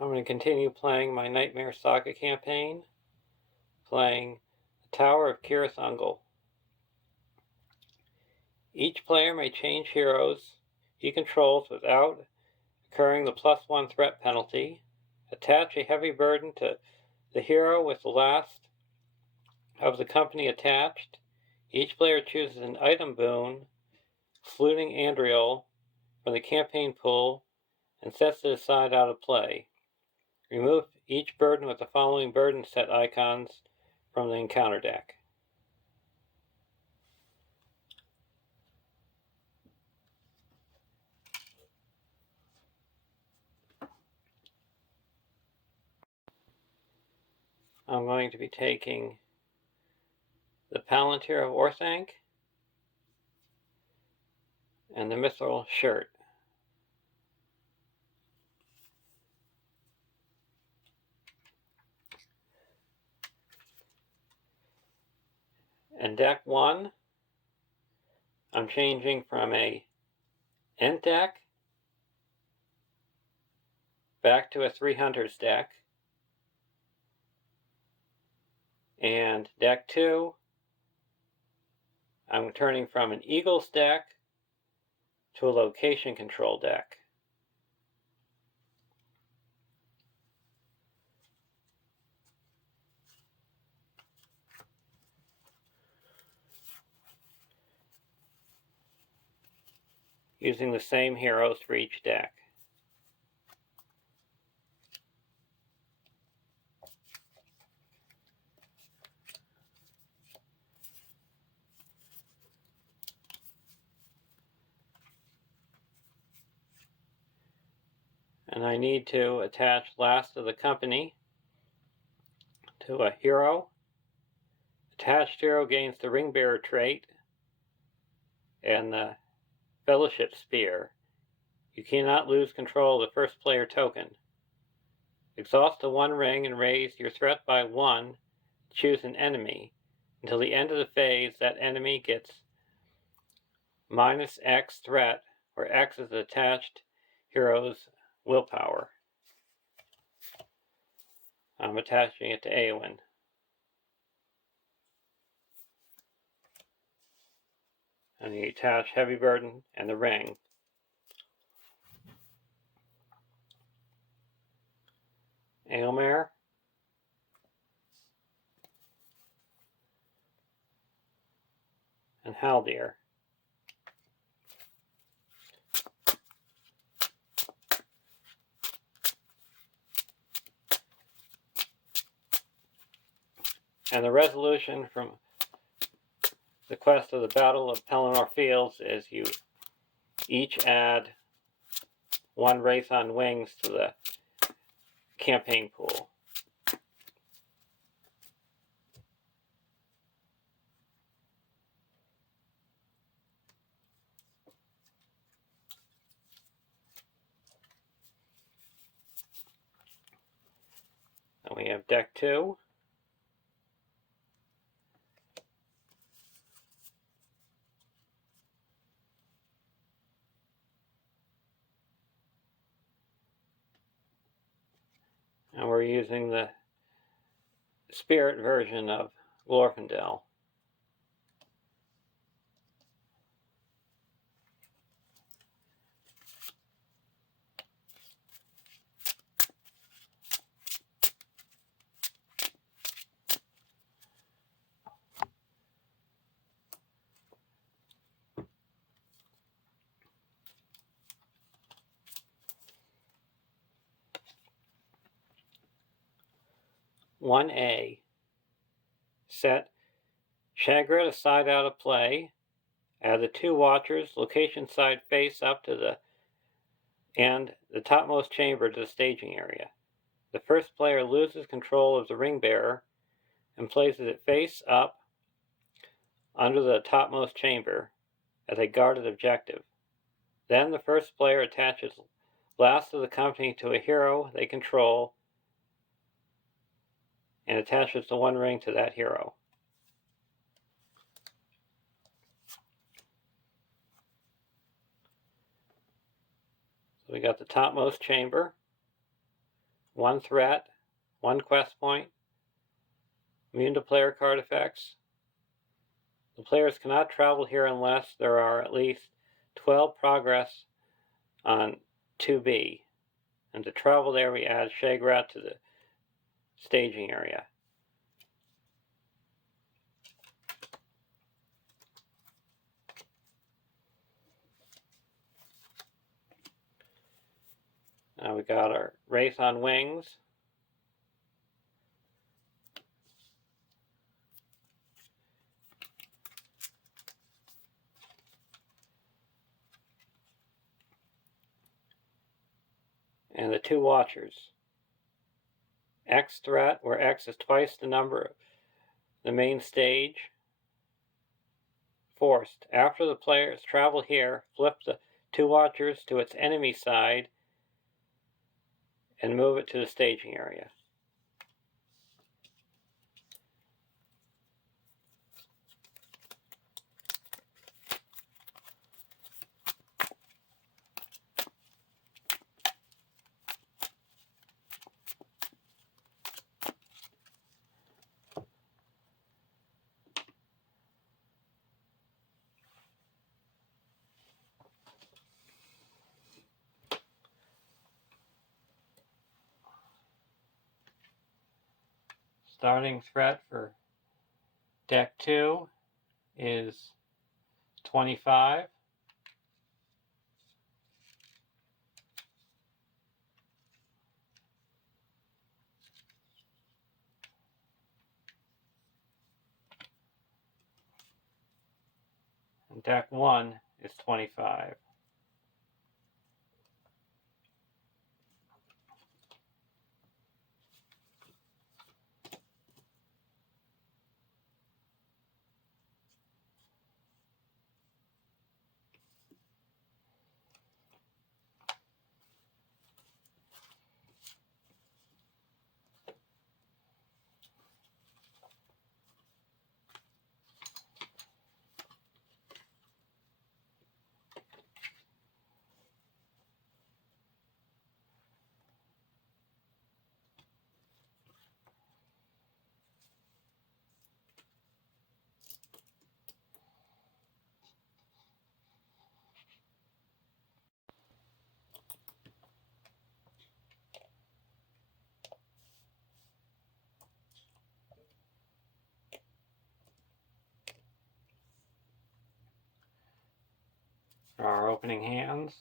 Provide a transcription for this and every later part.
I'm going to continue playing my Nightmare Saga campaign, playing the Tower of Cirith Ungol. Each player may change heroes he controls without incurring the +1 threat penalty. Attach a heavy burden to the hero with the last of the company attached. Each player chooses an item boon, Fluting Andriel, from the campaign pool and sets it aside out of play. Remove each burden with the following burden set icons from the encounter deck. I'm going to be taking the Palantir of Orthanc and the Mithril Shirt. In deck 1, I'm changing from a Ent deck back to a 300s deck. And deck 2, I'm turning from an Eagles deck to a location control deck. Using the same heroes for each deck. And I need to attach Last of the Company to a hero. Attached hero gains the Ring Bearer trait and the Fellowship Spear. You cannot lose control of the first player token. Exhaust the one ring and raise your threat by 1. Choose an enemy. Until the end of the phase, that enemy gets -X threat, where X is the attached hero's willpower. I'm attaching it to Eowyn. And you attach Heavy Burden and the ring. Aylmer. And Haldir. And the resolution from the quest of the Battle of Pelennor Fields is you each add 1 Wraith on Wings to the campaign pool. And we have deck 2. And we're using the spirit version of Glorfindel. (1A). Set Chagrin aside out of play. Add the 2 Watchers, location side face up to the topmost chamber to the staging area. The first player loses control of the Ring Bearer and places it face up under the topmost chamber as a guarded objective. Then the first player attaches Last of the Company to a hero they control and attaches the 1 ring to that hero. So we got the topmost chamber, 1 threat, 1 quest point, immune to player card effects. The players cannot travel here unless there are at least 12 progress on 2B. And to travel there, we add Shagrat to the staging area. Now we got our Race on Wings. And the 2 Watchers. X threat, where X is twice the number of the main stage. Forced. After the players travel here, flip the 2 Watchers to its enemy side and move it to the staging area. Starting threat for deck 2 is 25. And deck 1 is 25. For our opening hands.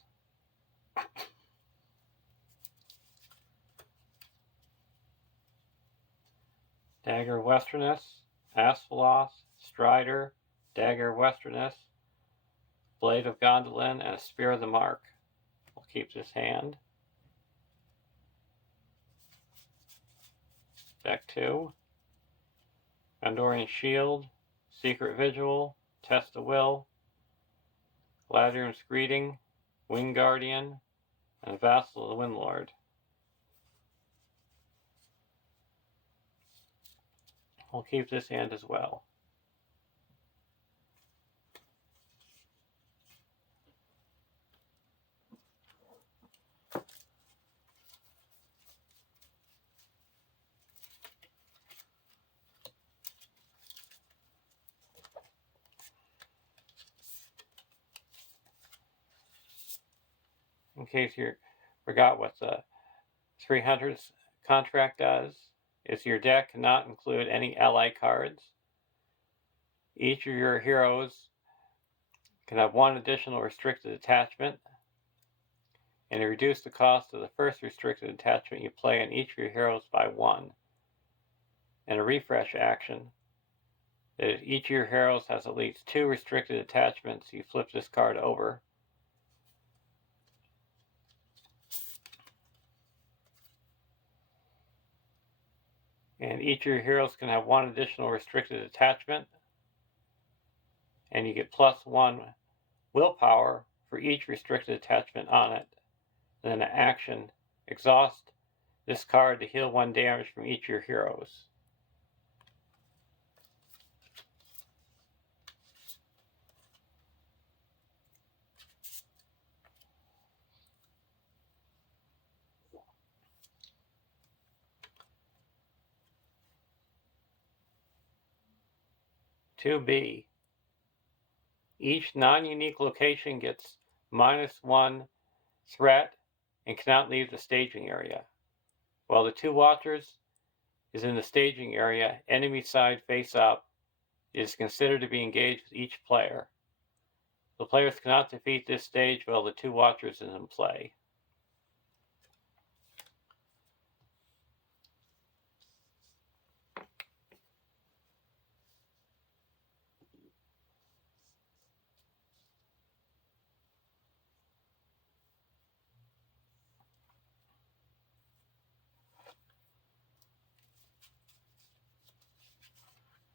Dagger of Westerness, Asphalos, Strider, Dagger of Westerness, Blade of Gondolin, and a Spear of the Mark. We'll keep this hand. Deck 2. Gondorian Shield, Secret Vigil, Test of Will, Gladrium's Greeting, Wing Guardian, and Vassal of the Windlord. We'll keep this hand as well. In case you forgot what the 300 contract does, is your deck cannot include any ally cards. Each of your heroes can have 1 additional restricted attachment, and you reduce the cost of the first restricted attachment you play on each of your heroes by 1. And a refresh action, that if each of your heroes has at least 2 restricted attachments, you flip this card over. And each of your heroes can have 1 additional restricted attachment, and you get +1 willpower for each restricted attachment on it. And then an action, exhaust this card to heal 1 damage from each of your heroes. 2B. Each non-unique location gets -1 threat and cannot leave the staging area. While the 2 watchers is in the staging area, enemy side face up, it is considered to be engaged with each player. The players cannot defeat this stage while the 2 watchers is in play.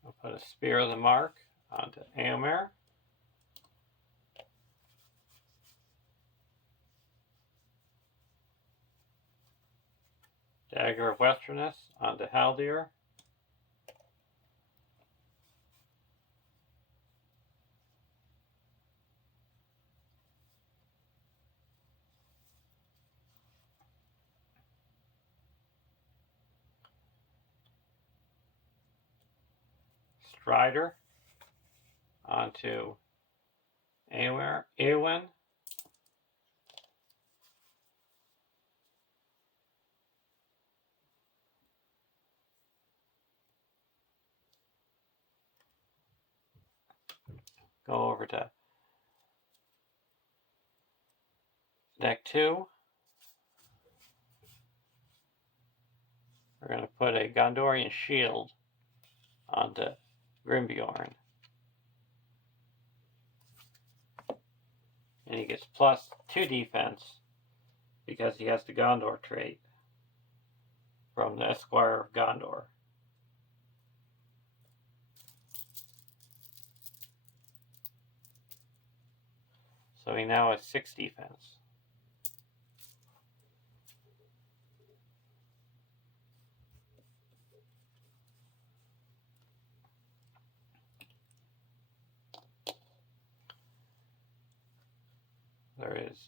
I'll put a Spear of the Mark onto Éomer. Dagger of Westerness onto Haldir. Strider onto Éowyn. Go over to deck 2. We're going to put a Gondorian Shield onto Grimbjorn. And he gets +2 defense because he has the Gondor trait from the Esquire of Gondor. So he now has 6 defense. There is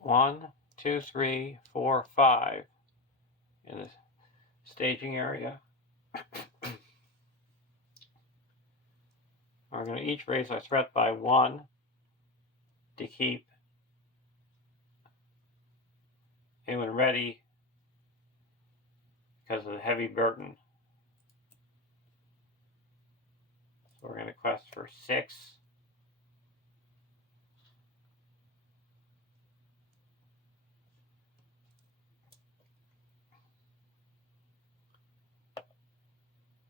1, 2, 3, 4, 5 in the staging area. We're going to each raise our threat by 1 to keep Éowyn ready because of the heavy burden. So we're going to quest for 6.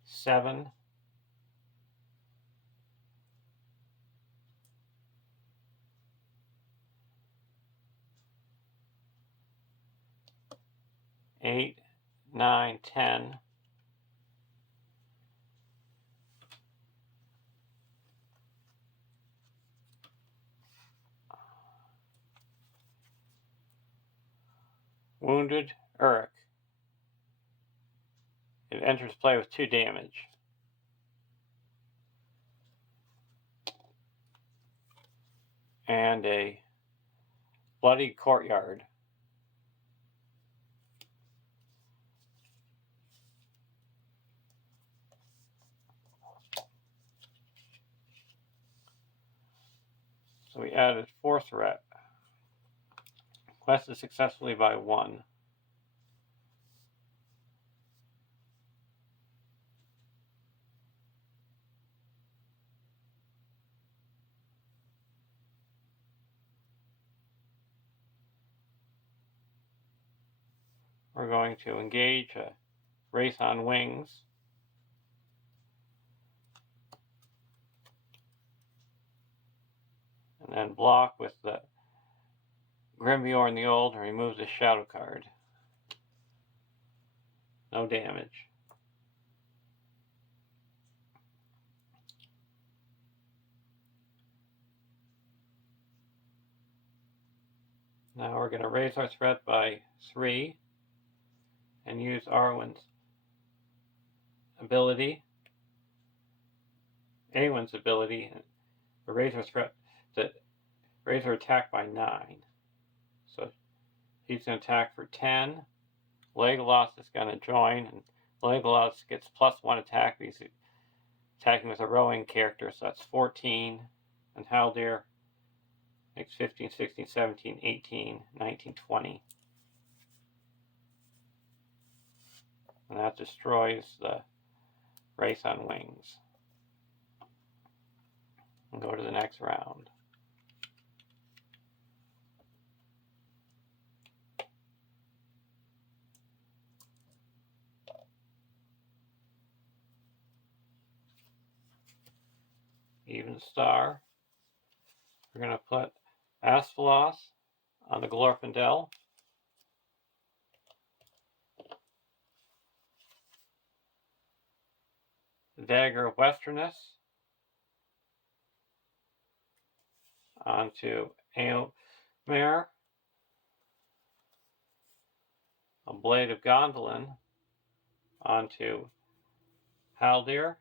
Seven. 8, 9, 10. Wounded Uruk. It enters play with 2 damage. And a Bloody Courtyard. So we added 4 threat. Quested successfully by 1. We're going to engage a Race on Wings. And then block with the Grimbjorn the Old and remove the Shadow card. No damage. Now we're going to raise our threat by 3 and use Éowyn's ability to raise our threat, to raise our attack by 9. So he's going to attack for 10 Legolas is going to join, and Legolas gets +1 attack because he's attacking with a rowing character, so that's 14. And Haldir makes 15, 16, 17, 18, 19, 20. And that destroys the Race on Wings. And go to the next round. Even star. We're going to put Asphalos on the Glorfindel. Dagger of Westerness onto Eomer. A Blade of Gondolin onto Haldir.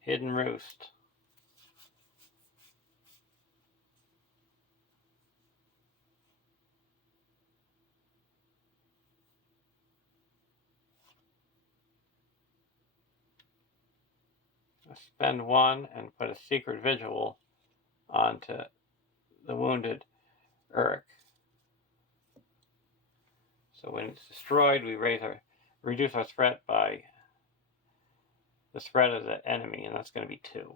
Hidden Roost. Spend 1 and put a Secret Vigil onto the wounded Uruk. So when it's destroyed, we reduce our threat by the threat of the enemy, and that's going to be 2.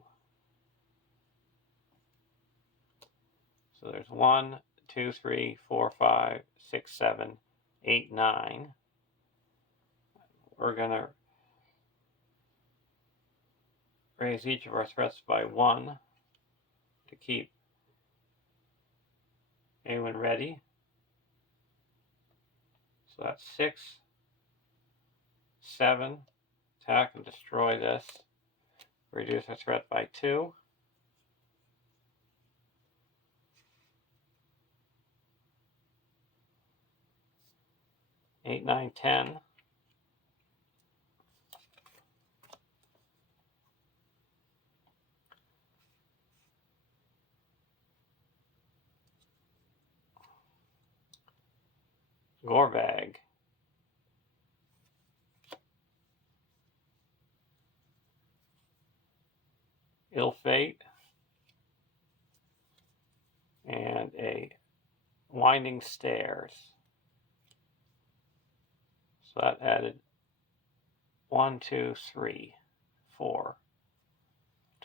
So there's 1, 2, 3, 4, 5, 6, 7, 8, 9. We're going to raise each of our threats by 1 to keep anyone ready. So that's 6, 7. Attack and destroy this. Reduce our threat by 2. 8, 9, 10. Gorbag. Ill Fate. And a Winding Stairs. So that added 1, 2, 3, 4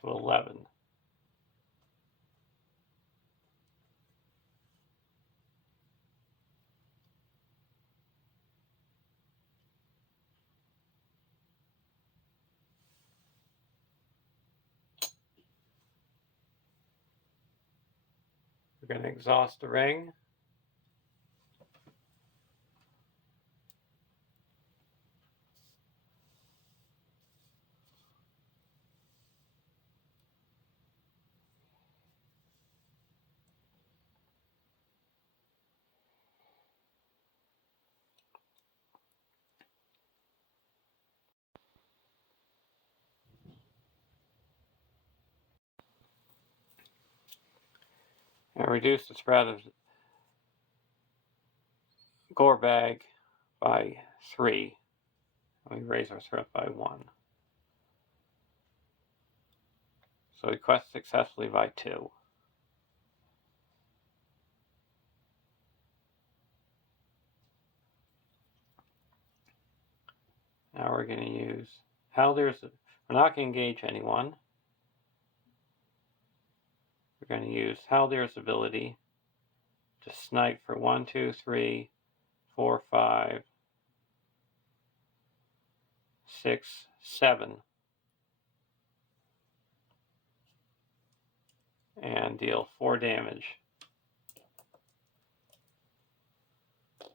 to 11. We're going to exhaust the ring. And reduce the threat of Gorbag by 3. And we raise our threat by 1. So we quest successfully by 2. Now we're going to use Haldir's. We're not going to engage anyone. We're going to use Haldir's ability to snipe for 1, 2, 3, 4, 5, 6, 7. And deal 4 damage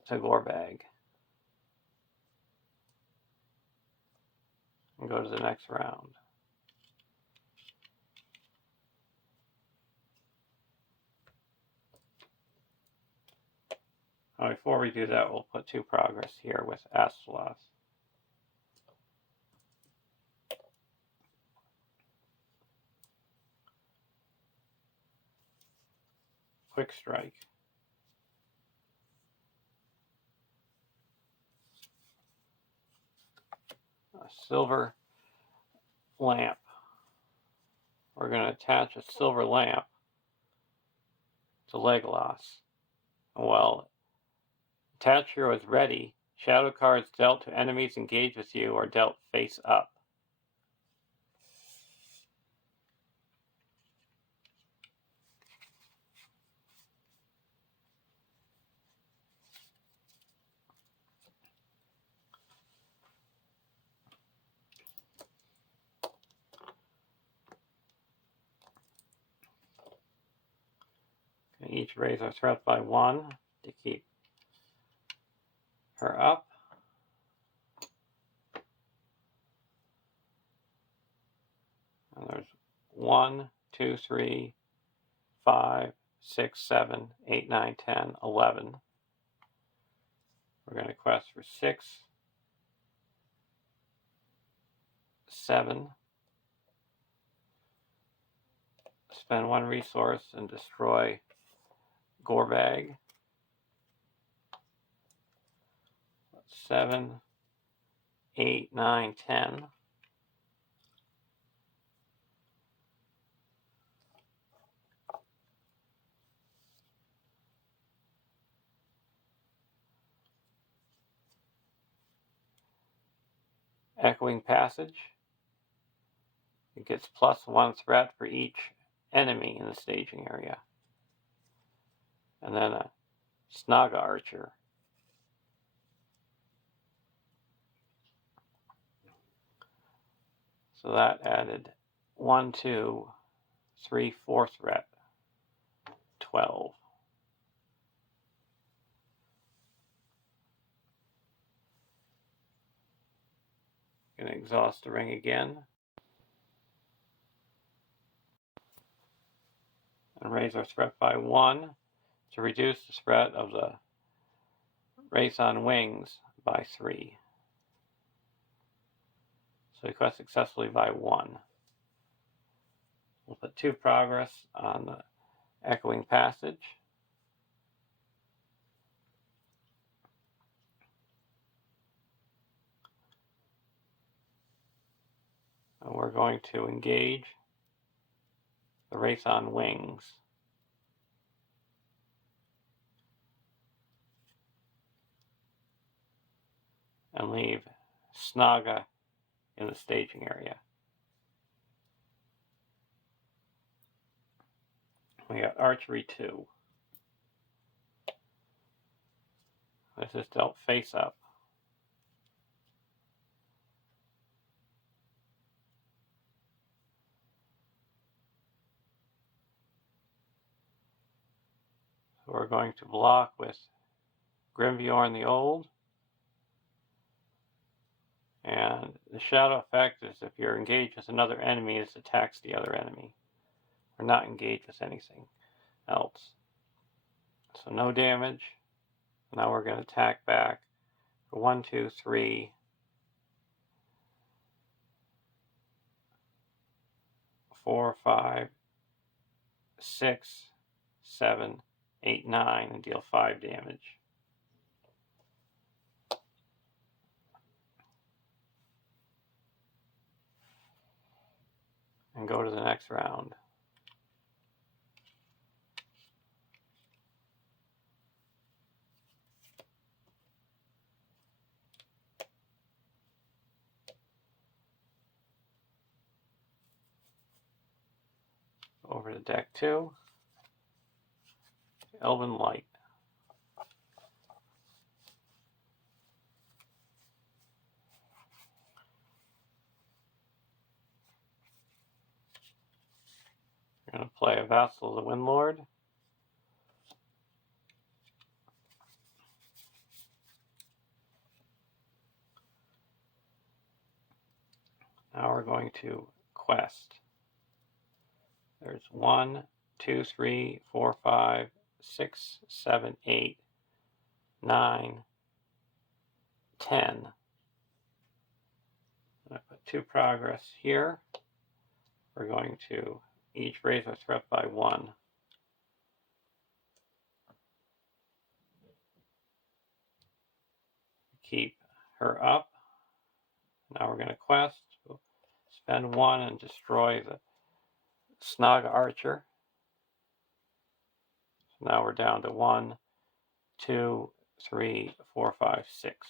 to Gorbag. And go to the next round. Now before we do that, we'll put 2 progress here with Asphalos. quick strike. A silver lamp. We're going to attach a silver lamp to Legolas. While attached hero is ready, shadow cards dealt to enemies engaged with you are dealt face up. And each raise our threat by 1 to keep her up. And there's 1, 2, 3, 5, 6, 7, 8, 9, 10, 11. We're going to quest for 6, 7. Spend 1 resource and destroy Gorbag. 7, 8, 9, 10. Echoing Passage. It gets +1 threat for each enemy in the staging area. And then a Saga Archer. So that added 1, 2, 3, 4 threat. 12. Gonna exhaust the ring again. And raise our threat by 1 to reduce the threat of the Race on Wings by 3. So we quest successfully by 1. We'll put 2 progress on the Echoing Passage. And we're going to engage the Race on Wings. And leave Saga in the staging area. We got Archery 2. This is dealt face up. So we're going to block with Grimviorn the Old. And the shadow effect is if you're engaged with another enemy, it attacks the other enemy. We're not engaged with anything else. So no damage. Now we're going to attack back for 1, 2, 3, 4, 5, 6, 7, 8, 9, and deal 5 damage. And go to the next round. Over to deck 2. Elven Light. We're going to play a Vassal of the Windlord. Now we're going to quest. There's 1, 2, 3, 4, 5, 6, 7, 8, 9, 10. I'm going to put 2 progress here. We're going to each raise our threat by 1. keep her up. Now we're going to quest. We'll spend 1 and destroy the Saga archer. So now we're down to 1, 2, 3, 4, 5, 6.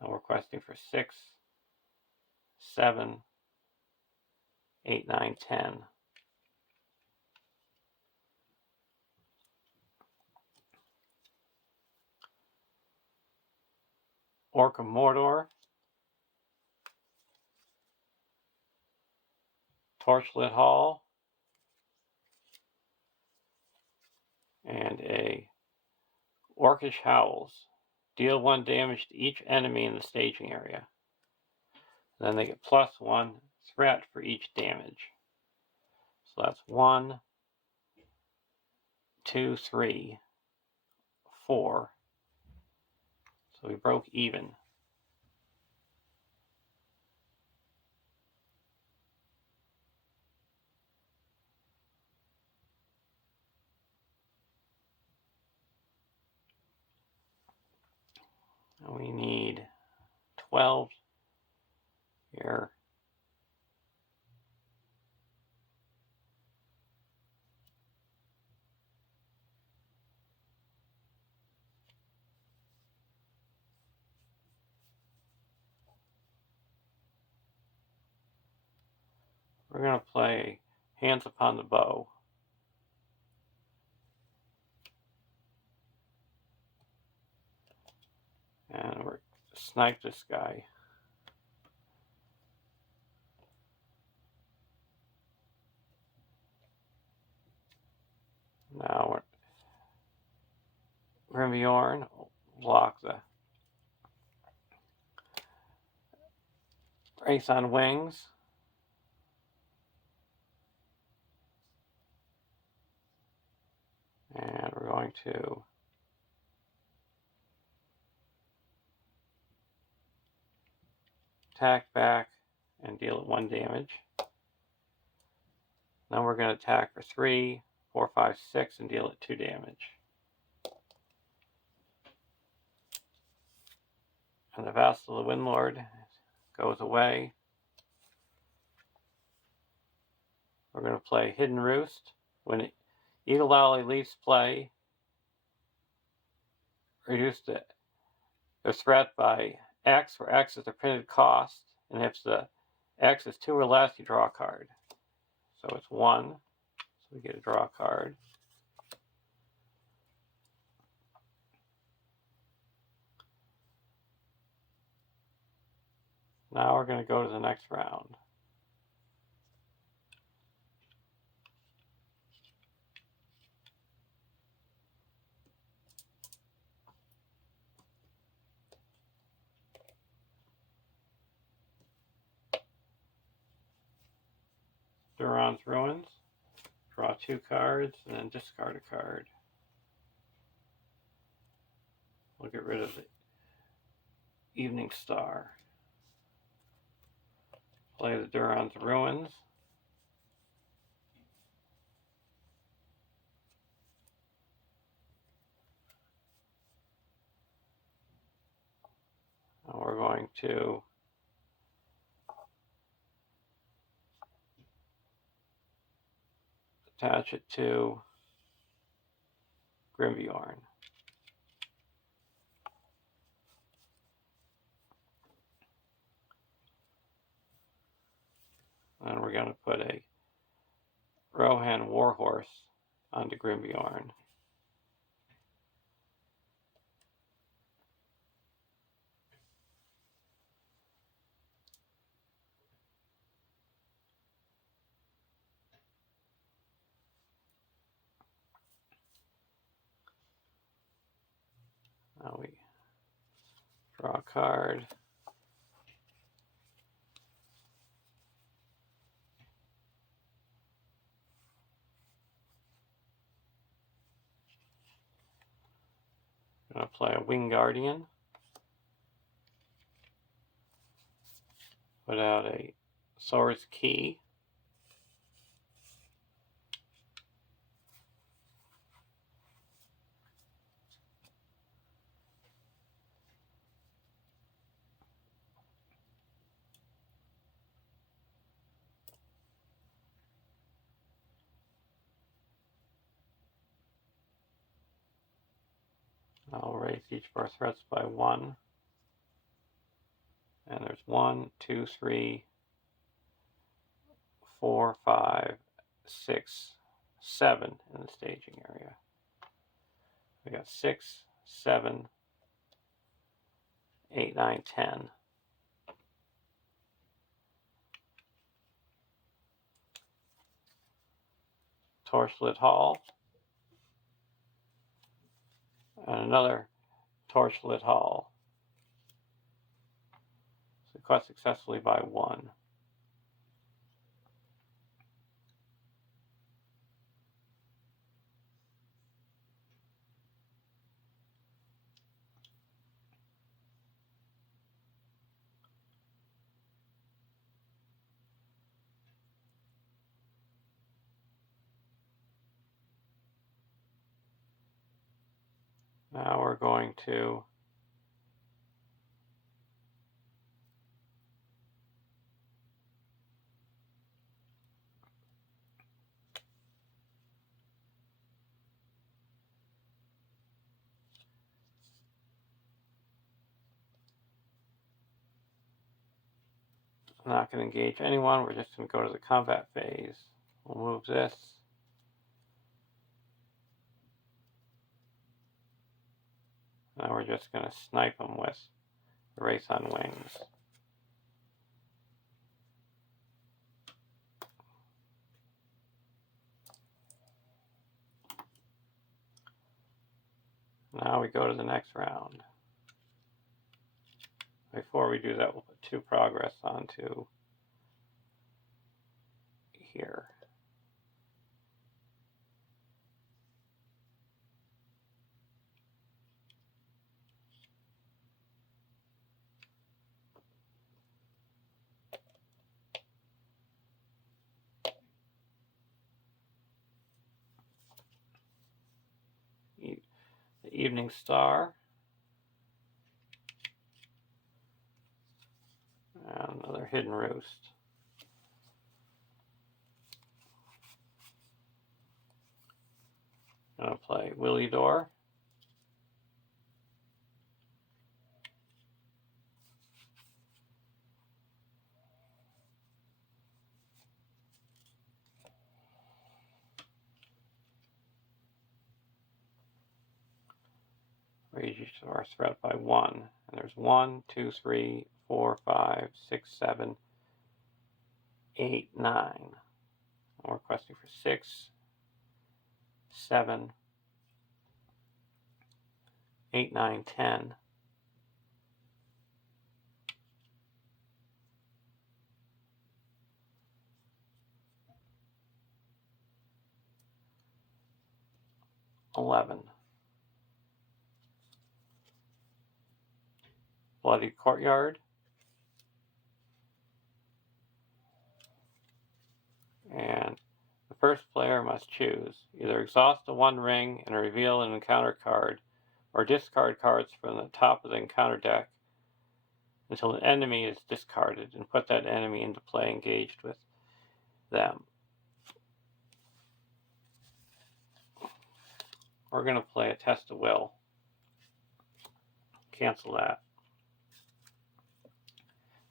And we're questing for 6, 7, 8, 9, 10. Orc of Mordor, Torchlit Hall, and a Orcish Howls. Deal 1 damage to each enemy in the staging area. Then they get +1 threat for each damage. So that's 1, 2, 3, 4. So we broke even. And we need 12 here. We're going to play Hands Upon the Bow. And we're snipe this guy. Now Grimbeorn will block the Race on Wings. And we're going to attack back and deal it 1 damage. Then we're going to attack for 3, 4, 5, 6 and deal it 2 damage. And the Vassal of the Windlord goes away. We're going to play Hidden Roost. When Eagle Ally leaves play, reduce the threat by X, where X is the printed cost, and if the X is 2 or less, you draw a card. So it's 1, so we get a draw card. Now we're going to go to the next round. Duran's Ruins. Draw 2 cards and then discard a card. We'll get rid of the Evening Star. Play the Duran's Ruins. And we're going to attach it to Grimbeorn. And we're going to put a Rohan Warhorse onto Grimbeorn. Now we draw a card. I'm going to play a Wing Guardian. Put out a Swords Key. I'll raise each of our threats by 1. And there's 1, 2, 3, 4, 5, 6, 7 in the staging area. We got 6, 7, 8, 9, 10. Torchlit Hall. And another torchlit hall. So caught successfully by 1. Now we're going to not going to engage anyone. We're just going to go to the combat phase. We'll move this. Now we're just going to snipe them with the Race on Wings. Now we go to the next round. Before we do that, we'll put 2 progress onto here. The Evening Star. And another Hidden Roost. I'm going to play Willie Door. Raise each of our threat by 1. And there's 1, 2, 3, 4, 5, 6, 7, 8, 9. I'm requesting for 6, 7, 8, 9, 10. $11. Bloody Courtyard. And the first player must choose either exhaust a 1 ring and reveal an encounter card, or discard cards from the top of the encounter deck until an enemy is discarded and put that enemy into play engaged with them. We're going to play a Test of Will. Cancel that.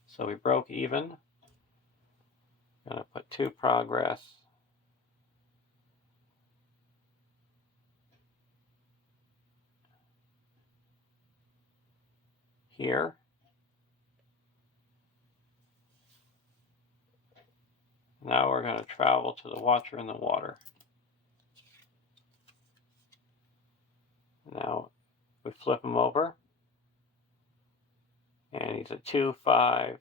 So we broke even. Going to put 2 progress here. Now we're going to travel to the Watcher in the Water. Now we flip him over. And he's a 2, 5,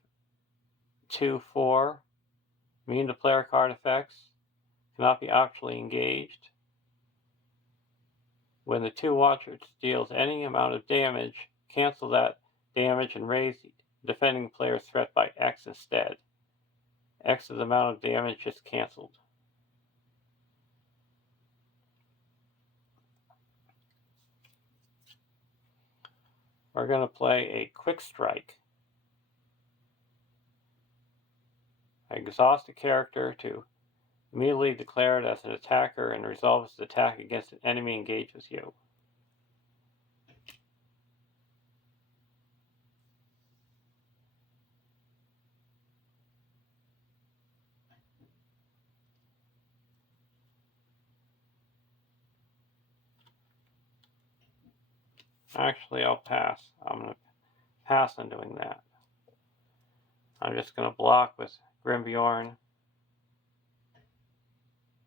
2, 4. Immune to player card effects. Cannot be optionally engaged. When the 2 Watchers deals any amount of damage, cancel that damage and raise the defending player's threat by X instead. X is the amount of damage just canceled. We're going to play a Quick Strike. I exhaust a character to immediately declare it as an attacker and resolve its attack against an enemy engaged with you. Actually, I'll pass. I'm going to pass on doing that. I'm just going to block with Grimbjorn.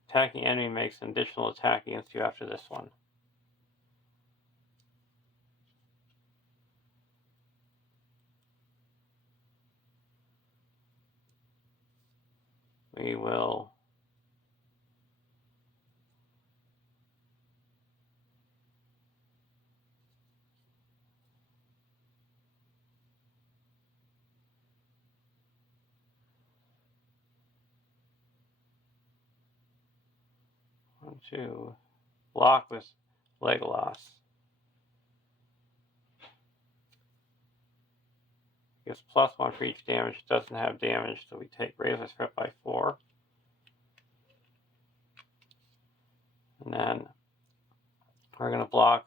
Attacking enemy makes an additional attack against you after this one. We will to block with Legolas. Gives +1 for each damage. It doesn't have damage, so we take Razor's Threat by 4. And then we're going to block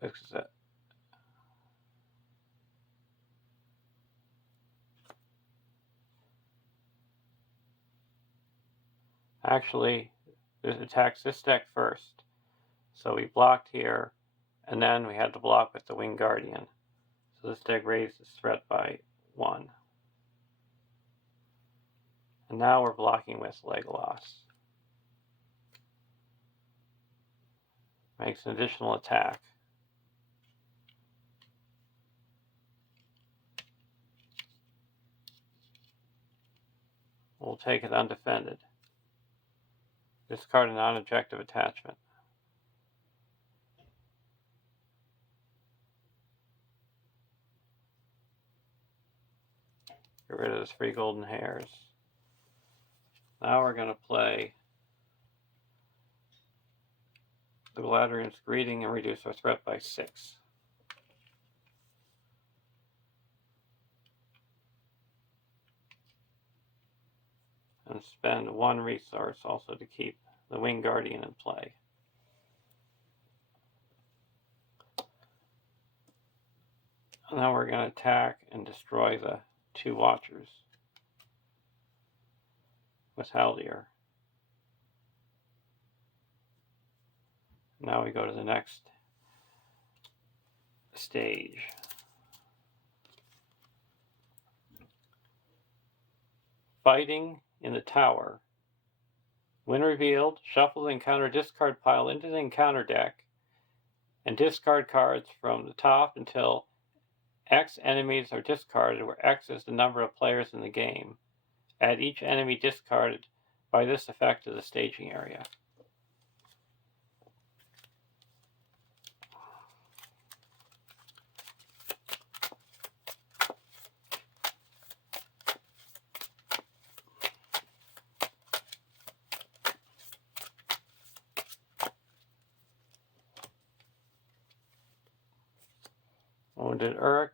with actually, it attacks this deck first. So we blocked here, and then we had to block with the Winged Guardian. So this deck raised its threat by 1. And now we're blocking with Legolas. Makes an additional attack. We'll take it undefended. Discard a non-objective attachment. Get rid of those 3 golden hairs. Now we're going to play the Galadriel's Greeting and reduce our threat by 6. And spend 1 resource also to keep the Winged Guardian in play. And now we're going to attack and destroy the 2 Watchers with Haldir. Now we go to the next stage. Fighting in the Tower. When revealed, shuffle the encounter discard pile into the encounter deck and discard cards from the top until X enemies are discarded, where X is the number of players in the game. Add each enemy discarded by this effect to the staging area. Wounded Uruk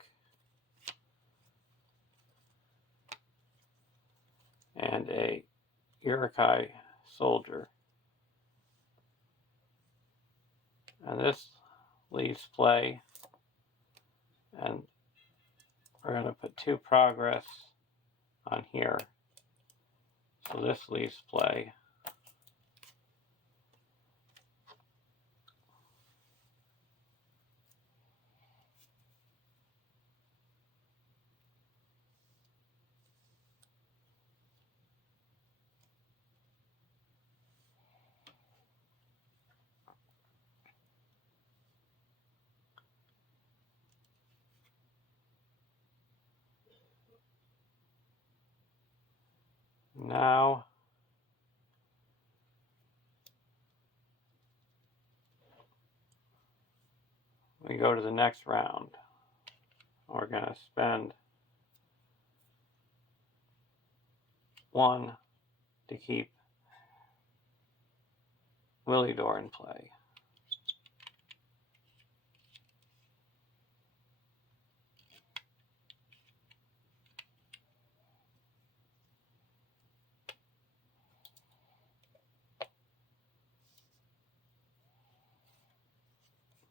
and a Uruk-hai soldier. And this leaves play, and we're going to put 2 progress on here. So this leaves play. Now we go to the next round. We're going to spend 1 to keep Willidor in play.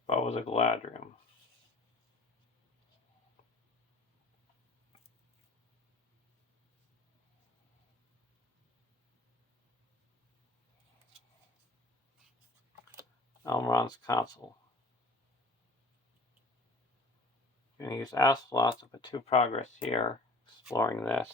Bow of the Galadriel. Elrond's Council. I'm going to use Asphalot to put 2 progress here, exploring this.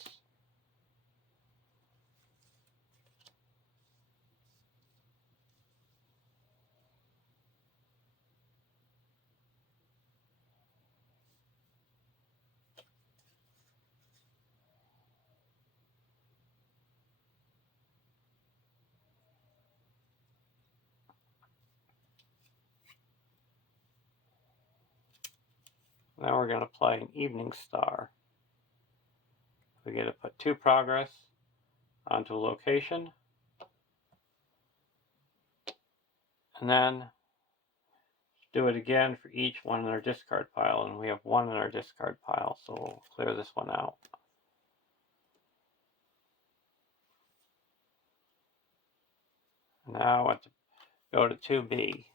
Now we're going to play an Evening Star. We get to put 2 progress onto a location, and then do it again for each one in our discard pile, and we have 1 in our discard pile, so we'll clear this one out. Now I have to go to 2B.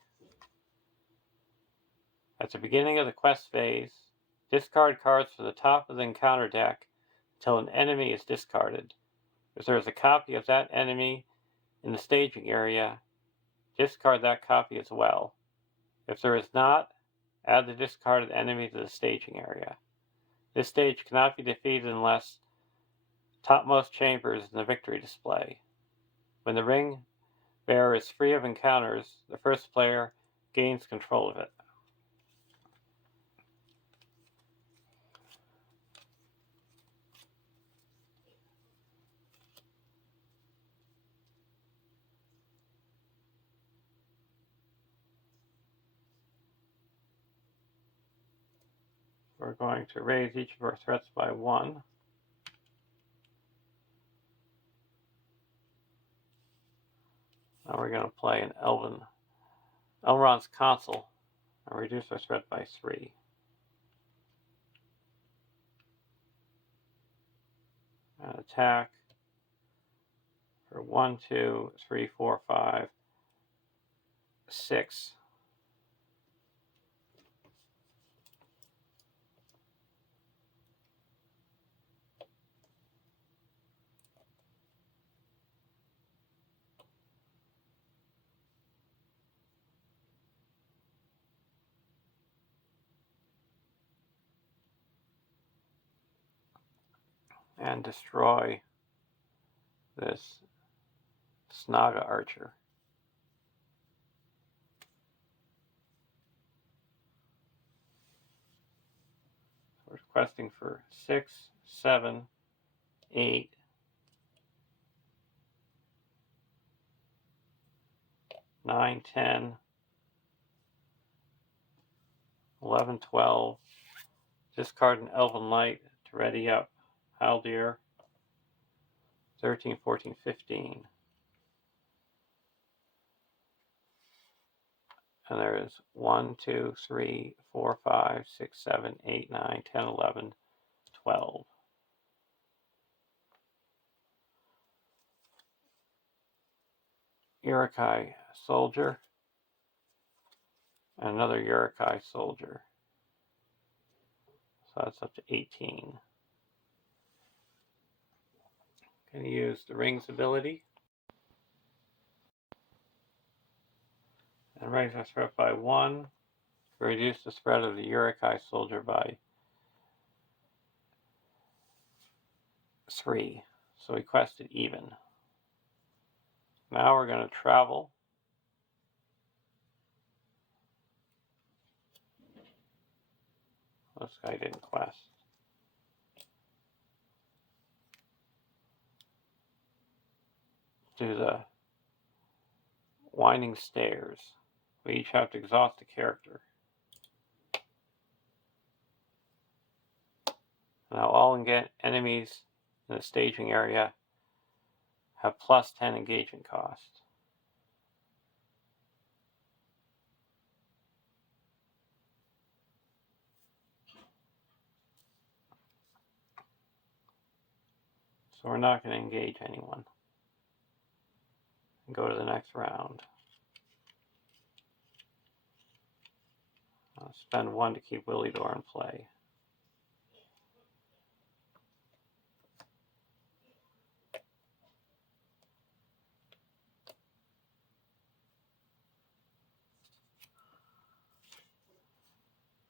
At the beginning of the quest phase, discard cards from the top of the encounter deck until an enemy is discarded. If there is a copy of that enemy in the staging area, discard that copy as well. If there is not, add the discarded enemy to the staging area. This stage cannot be defeated unless topmost chamber is in the victory display. When the ring bearer is free of encounters, the first player gains control of it. We're going to raise each of our threats by 1. Now we're going to play an Elrond's Consul and reduce our threat by 3. And attack for 1, 2, 3, 4, 5, 6. And destroy this Saga archer. We're questing for 6, 7, 8, 9, 10, 11, 12. Discard an Elven Light to ready up Haldir. 13, 14, 15. And there is 1, 2, 3, 4, 5, 6, 7, 8, 9, 10, 11, 12. Urukai soldier. And another Urukai soldier. So that's up to 18. Going to use the Rings ability. And raise our threat by 1. Reduce the spread of the Urukai soldier by 3. So we quested even. Now we're going to travel. This guy didn't quest. Do the Winding Stairs. We each have to exhaust a character. Now all enemies in the staging area have plus 10 engagement cost. So we're not going to engage anyone. And go to the next round. I'll spend 1 to keep Willidor in play.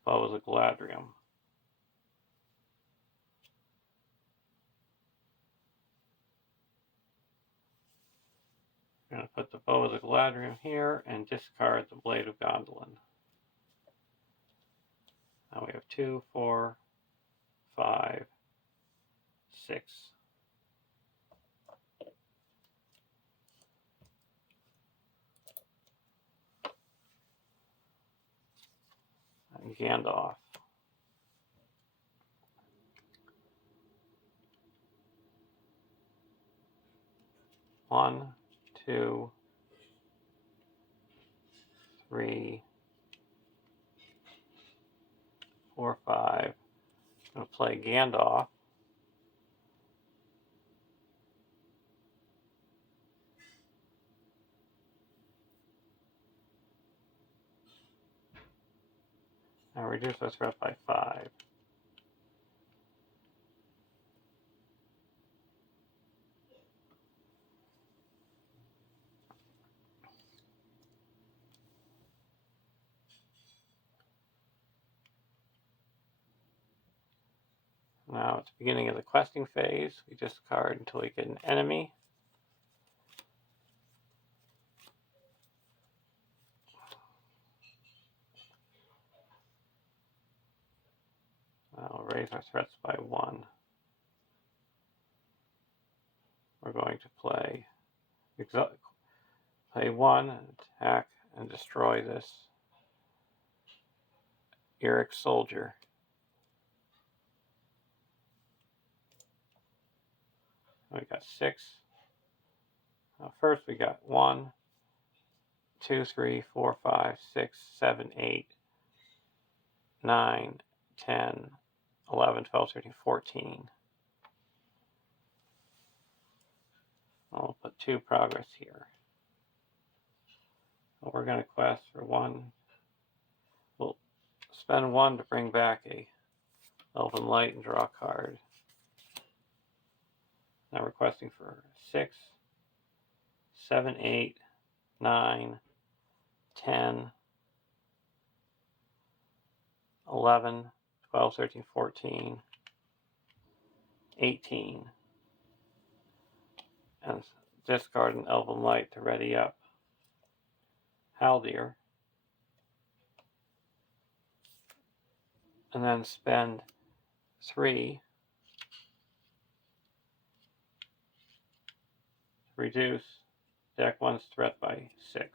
Bows of Galadriel. put the Bow of the Galadriel here and discard the Blade of Gondolin. Now we have 2, 4, 5, 6. And Gandalf. One, 2, 3, 4, 5. I'm going to play Gandalf. And reduce our threat by 5. Now at the beginning of the questing phase, we discard until we get an enemy. Now we'll raise our threats by 1. We're going to play 1, attack, and destroy this Eric soldier. We got 6. First we got 1, 2, 3, 4, 5, 6, 7, 8, 9, 10, 11, 12, 13, 14. I'll put 2 progress here. We're going to quest for 1. We'll spend 1 to bring back a Elven Light and draw a card. Now requesting for 6, 7, 8, 9, 10, 11, 12, 13, 14, 18. And discard an Elven Light to ready up Haldir. And then spend 3 to reduce deck 1's threat by 6.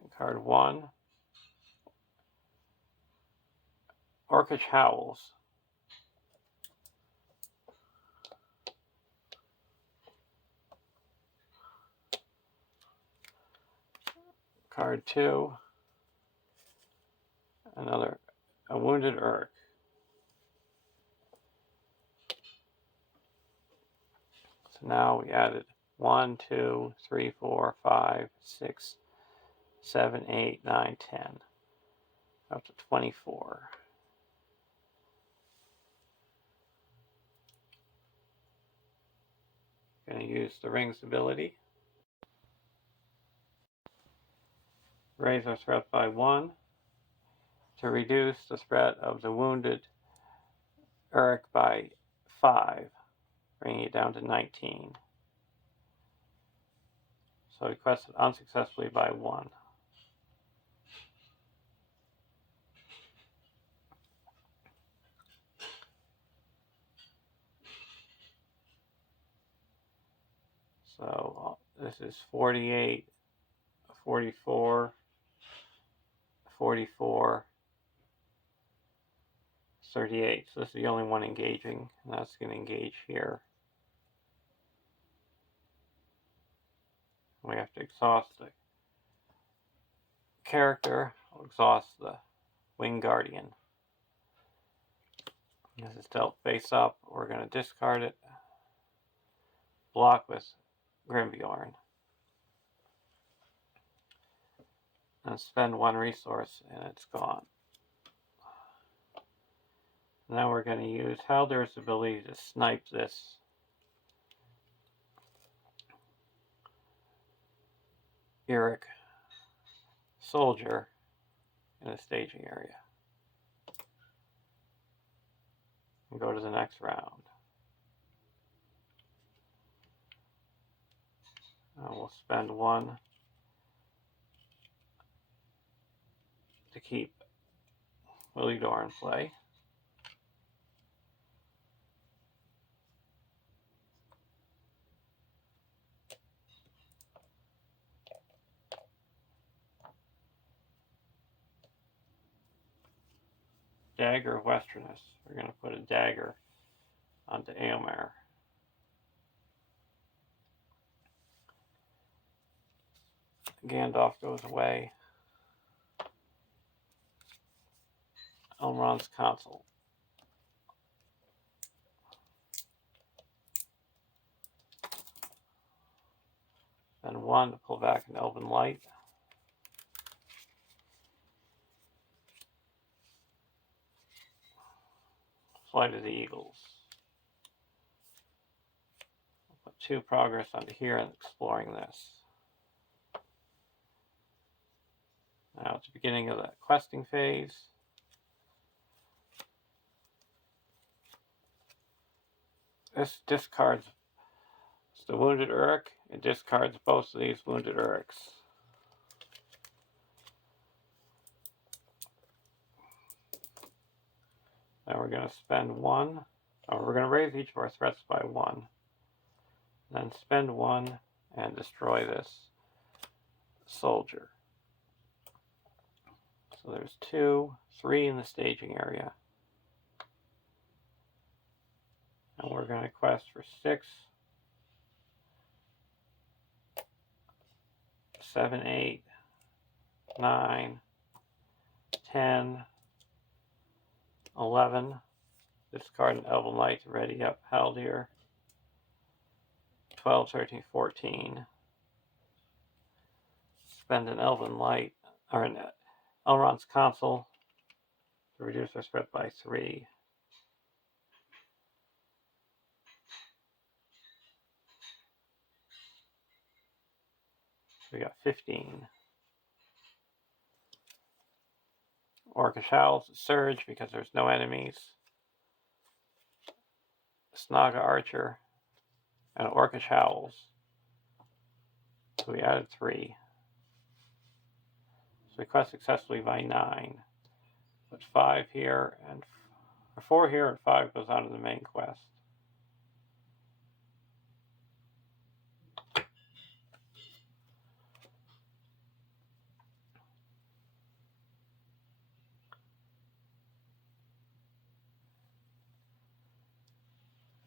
And card 1, Orcish Howls. Card 2, a Wounded Urk. So now we added 1, 2, 3, 4, 5, 6, 7, 8, 9, 10, up to 24. Going to use the Ring's ability. Raise our threat by 1 to reduce the threat of the Wounded Urk by 5, bringing it down to 19. So we quested unsuccessfully by 1. So this is 48, 44, 44, 38. So this is the only one engaging, and that's going to engage here. We have to exhaust the character, we'll exhaust the Winged Guardian. This is dealt face up. We're going to discard it, block with Grimbjorn, and spend 1 resource, and it's gone. Now we're going to use Haldur's ability to snipe this Eric soldier in the staging area. And go to the next round. And we'll spend 1 to keep LOTR in play. Dagger of Westerness. We're going to put a dagger onto Aomar. Gandalf goes away. Elrond's console. Then 1 to pull back an Elven Light. Flight of the Eagles. Put 2 progress onto here and exploring this. Now it's the beginning of the questing phase. This discards the Wounded Uruk. It discards both of these Wounded Uruks. Now we're going to spend 1. We're going to raise each of our threats by 1. Then spend 1 and destroy this soldier. So there's 2, 3 in the staging area. And we're going to quest for 6, 7, 8, 9, 10, 11. Discard an Elven Light to ready up Haldir. 12, 13, 14. Spend an Elven Light, or an Elrond's console to reduce our threat by 3. We got 15. Orcish Howls, Surge because there's no enemies. Saga Archer, and Orcish Howls. So we added 3. So we quest successfully by 9. Put 5 here, and 4 here, and 5 goes on to the main quest.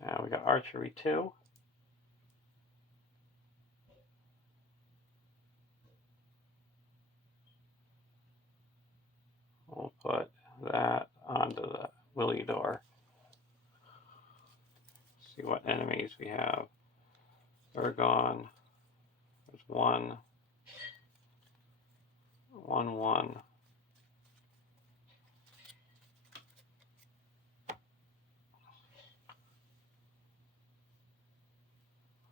Now we got Archery 2. We'll put that onto the LOTR. See what enemies we have. Urgon. There's 1. 1, 1.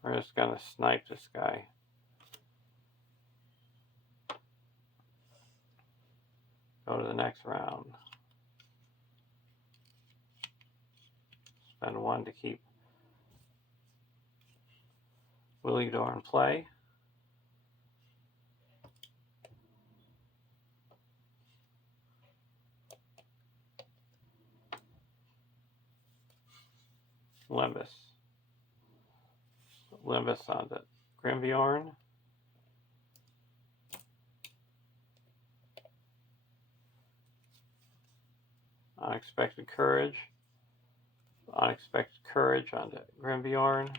We're just going to snipe this guy. Go to the next round. Spend 1 to keep LOTR in play. Limbus. Limbus onto Grimbeorn. Unexpected Courage. Unexpected Courage onto Grimbeorn.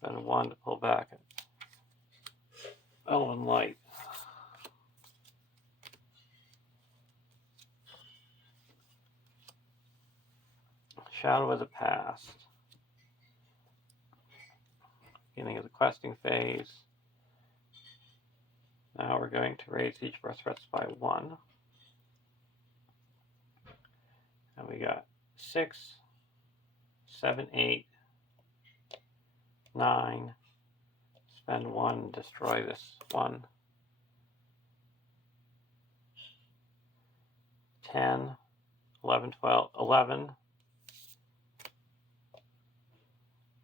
Spend 1 to pull back an Elven Light. Shadow of the Past. Beginning of the questing phase. Now we're going to raise each of our threats by 1. And we got 6, 7, 8, 9. Spend 1, destroy this 1. 10, 11, 12, 11,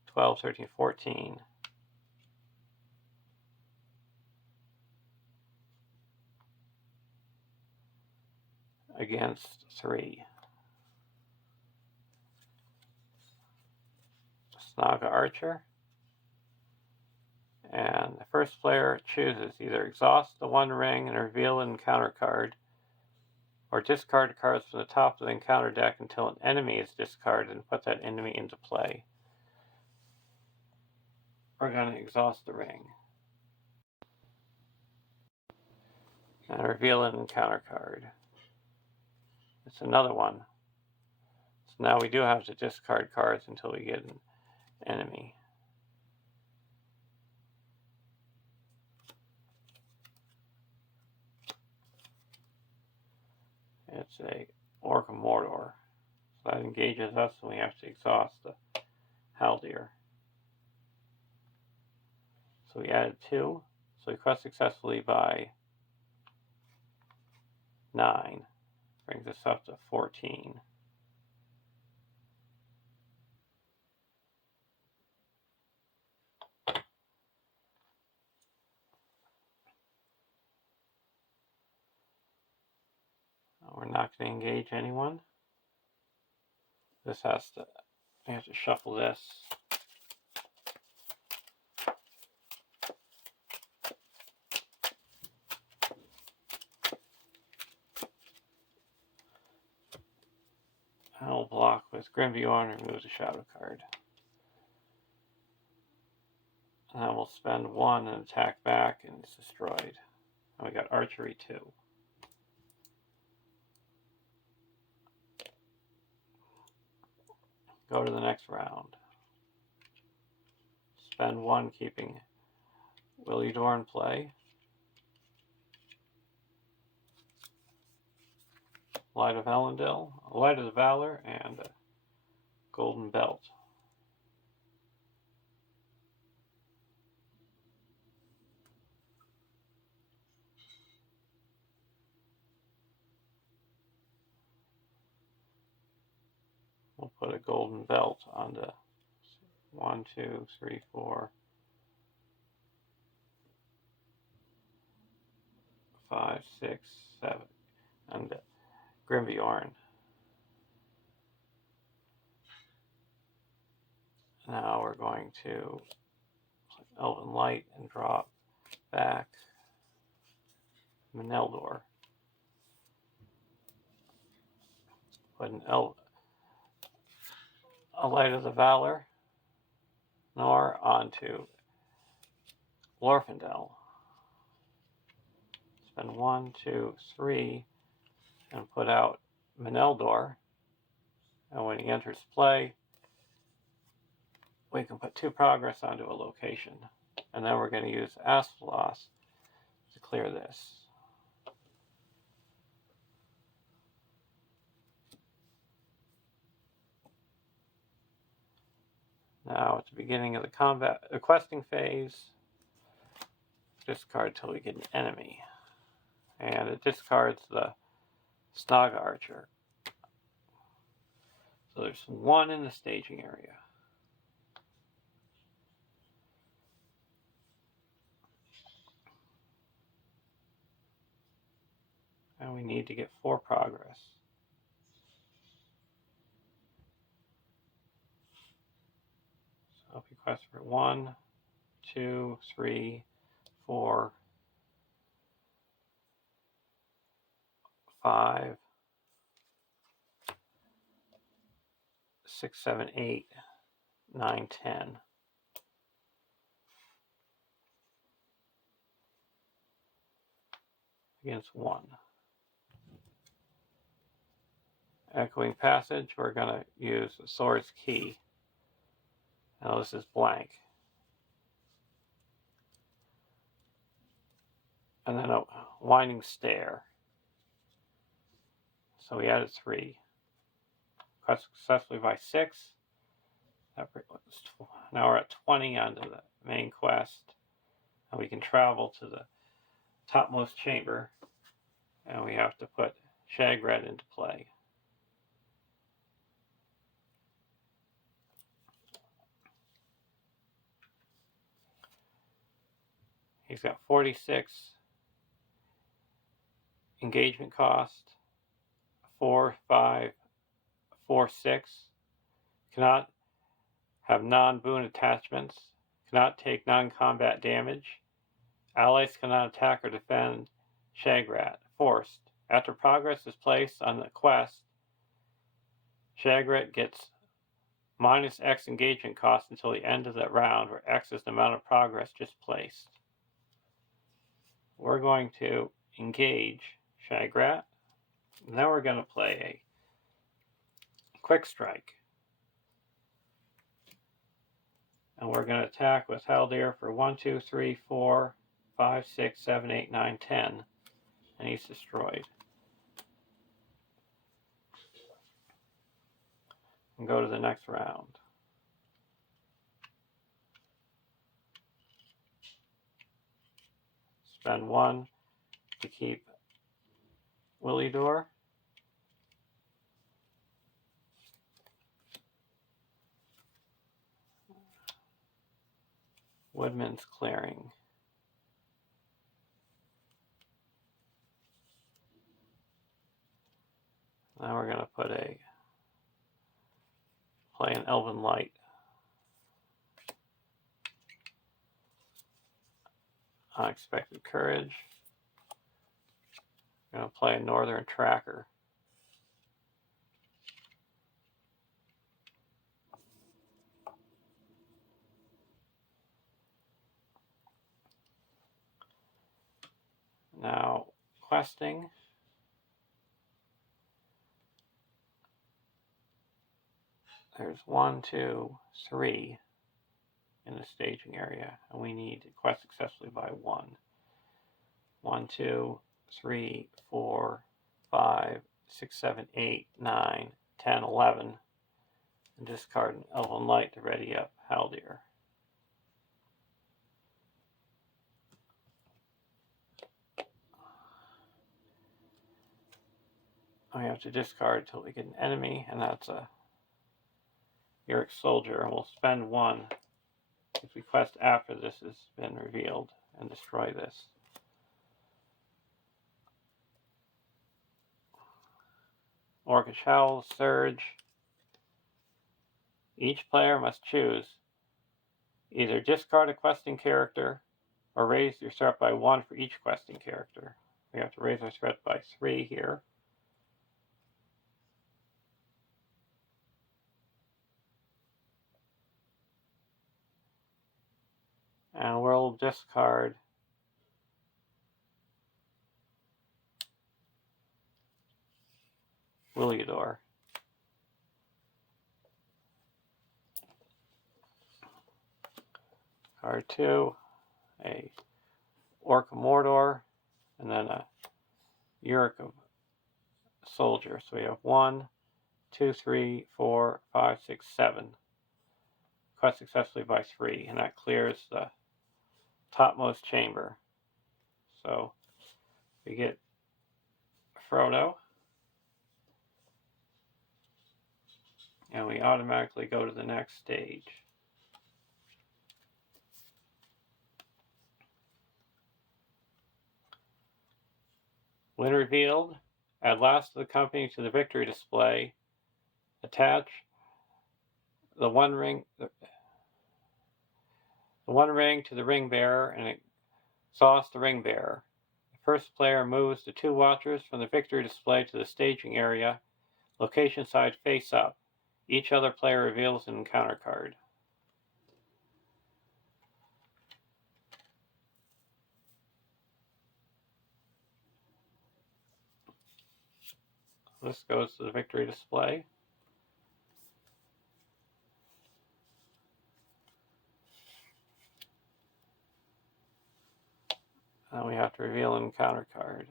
12, 13, 14. Against 3. Saga Archer. And the first player chooses either exhaust the 1 ring and reveal an encounter card, or discard the cards from the top of the encounter deck until an enemy is discarded and put that enemy into play. We're going to exhaust the ring. And reveal an encounter card. It's another one. So now we do have to discard cards until we get an enemy. It's a Orc of Mordor. So that engages us and we have to exhaust the Haldir. So we added 2. So we quest successfully by 9. Brings us up to 14. We're not going to engage anyone. We have to shuffle this. And we'll block with Grimbeorn and remove the shadow card. And then we'll spend 1 and attack back, and it's destroyed. And we got archery 2. Go to the next round. Spend 1, keeping Willidor in play. Light of Elendil, Light of the Valor, and a Golden Belt. We'll put a Golden Belt on the 1, 2, 3, 4, 5, 6, 7, and Grimbeorn. Now we're going to Elven Light and drop back Meneldor. Put a Light of the Valor nor onto Glorfindel. Spend 1, 2, 3, and put out Meneldor. And when he enters play, we can put 2 progress onto a location. And then we're going to use Asphalos to clear this. Now at the beginning of the questing phase, discard till we get an enemy. And it discards the Saga Archer. So there's 1 in the staging area. And we need to get 4 progress. So if we quest for 1, 2, 3, 4, 5, 6, 7, 8, 9, 10. Against 1. Echoing Passage, we're going to use the Sword's Key. Now this is blank. And then a Winding Stair. So we added 3. Quest successfully by 6. Now we're at 20 onto the main quest. And we can travel to the topmost chamber. And we have to put Shagrat into play. He's got 46 engagement cost, 4, 5, 4, 6. Cannot have non-boon attachments. Cannot take non-combat damage. Allies cannot attack or defend Shagrat. Forced. After progress is placed on the quest, Shagrat gets minus X engagement cost until the end of that round, where X is the amount of progress just placed. We're going to engage Shagrat. Now we're going to play a quick strike. And we're going to attack with Haldir for 1, 2, 3, 4, 5, 6, 7, 8, 9, 10. And he's destroyed. And go to the next round. Spend 1 to keep Willidor. Woodman's Clearing. Now we're going to play an Elven Light. Unexpected Courage. We're going to play a Northern Tracker. Now, questing. There's 1, 2, 3 in the staging area, and we need to quest successfully by 1. 1, 2, 3, 4, 5, 6, 7, 8, 9, 10, 11, and discard an Elven Light to ready up Haldir. We have to discard until we get an enemy, and that's a Yorick Soldier, and we'll spend 1 if we quest after this has been revealed and destroy this. Orcish Howl, Surge. Each player must choose either discard a questing character or raise your threat by 1 for each questing character. We have to raise our threat by 3 here. And we'll discard Willidor. Card 2, a Orc of Mordor, and then a Yorick of Soldier. So we have 1, 2, 3, 4, 5, 6, 7. Quest successfully by 3, and that clears the topmost chamber. So we get Frodo, and we automatically go to the next stage. When revealed, add last of the company to the victory display. Attach the one ring to the ring bearer and exhaust the ring bearer. The first player moves the 2 watchers from the victory display to the staging area, location side face up. Each other player reveals an encounter card. This goes to the victory display. And we have to reveal an encounter card.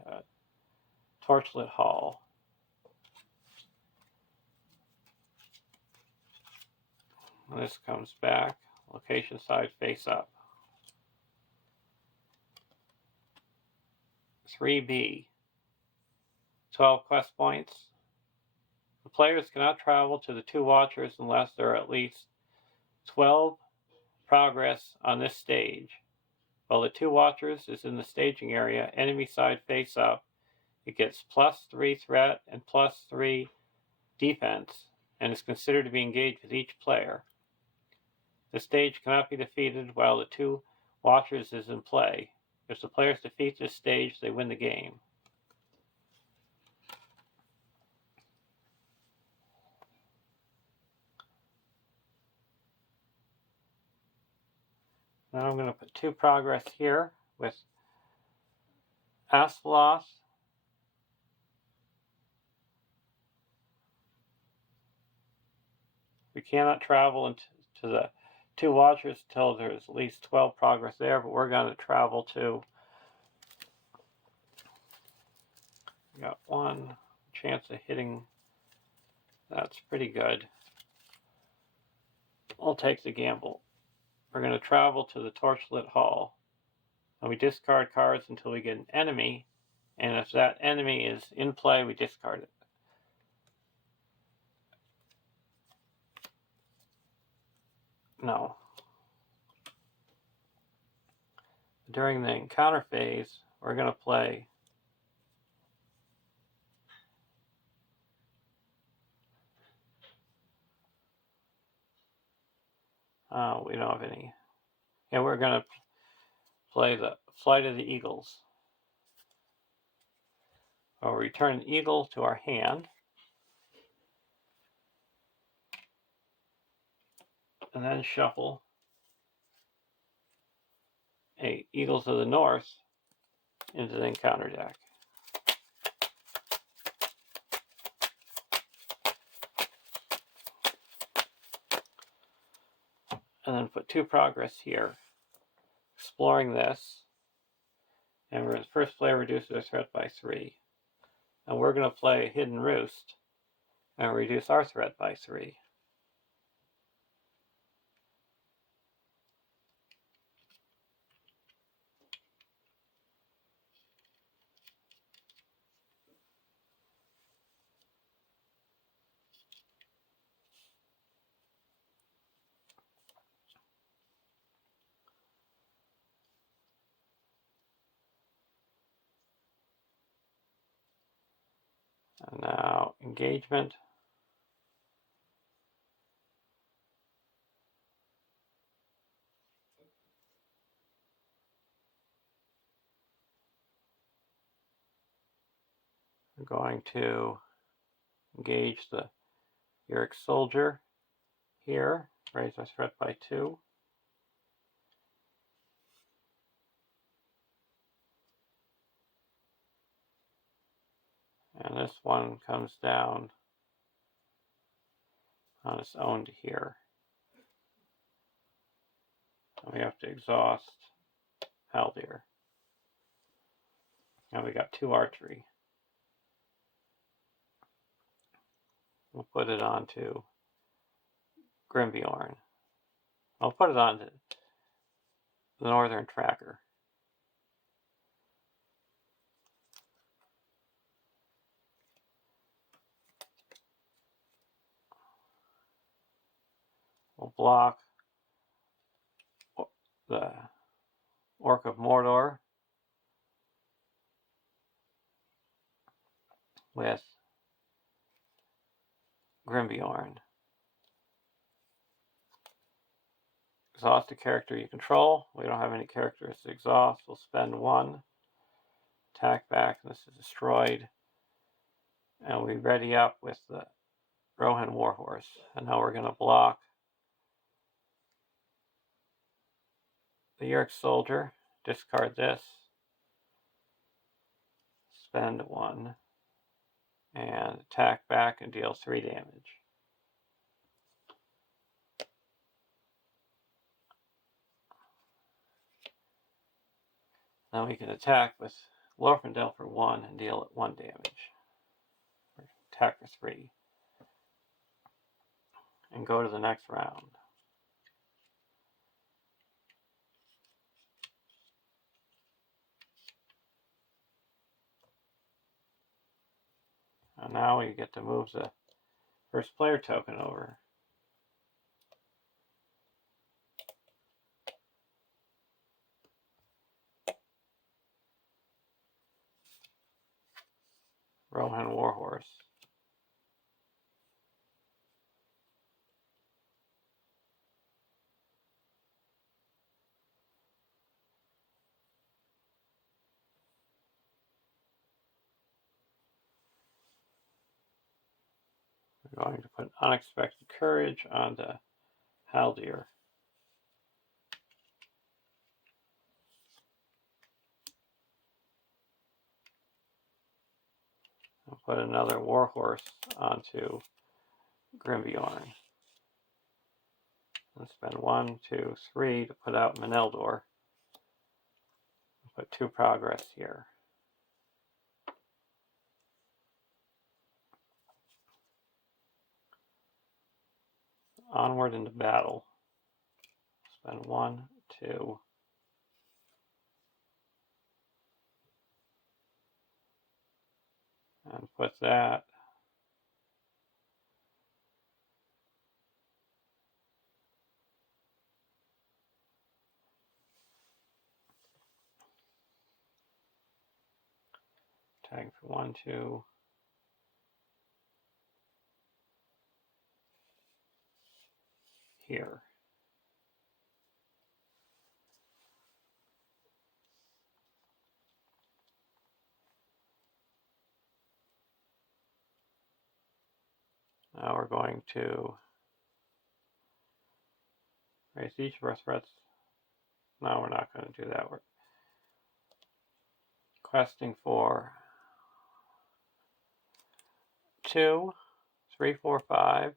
Torchlit Hall. And this comes back, location side face up. 3B, 12 quest points. The players cannot travel to the 2 watchers unless there are at least 12 progress on this stage. While the 2 watchers is in the staging area, enemy side face up, it gets +3 threat and +3 defense, and is considered to be engaged with each player. The stage cannot be defeated while the 2 watchers is in play. If the players defeat this stage, they win the game. Now I'm going to put 2 progress here with Asphalos. We cannot travel into the 2 watchers until there's at least 12 progress there, but we're going to travel to. We got 1 chance of hitting. That's pretty good. I'll take the gamble. We're going to travel to the Torchlit Hall. And we discard cards until we get an enemy, and if that enemy is in play, we discard it. No. During the encounter phase, we're going to play we don't have any. Yeah, we're going to play the Flight of the Eagles. We'll return an eagle to our hand. And then shuffle a Eagles of the North into the encounter deck. And then put 2 progress here. Exploring this. And the first player reduces their threat by 3. And we're going to play Hidden Roost and reduce our threat by 3. And now engagement. We're going to engage the Yurick Soldier here, raise our threat by 2. And this one comes down on its own to here. And we have to exhaust Haldir. Now we got 2 archery. We'll put it onto Grimbjorn. I'll put it onto the Northern Tracker. We'll block the Orc of Mordor with Grimbjorn. Exhaust a character you control. We don't have any characters to exhaust. We'll spend 1. Attack back. This is destroyed. And we ready up with the Rohan Warhorse. And now we're going to block the Yurick Soldier. Discard this. Spend 1. And attack back and deal 3 damage. Now we can attack with Glorfindel for 1 and deal it 1 damage. Attack for 3. And go to the next round. now we get to move the first player token over. Rohan Warhorse. We're going to put Unexpected Courage on the Haldir. I'll put another Warhorse onto Grimbjorn. And spend 1, 2, 3 to put out Meneldor. Put 2 progress here. Onward into battle. Spend 1, 2. And put that tag for 1, 2. Here. Now we're going to raise each of our threats. No, we're not going to do that. We're questing for 2, 3, 4, 5,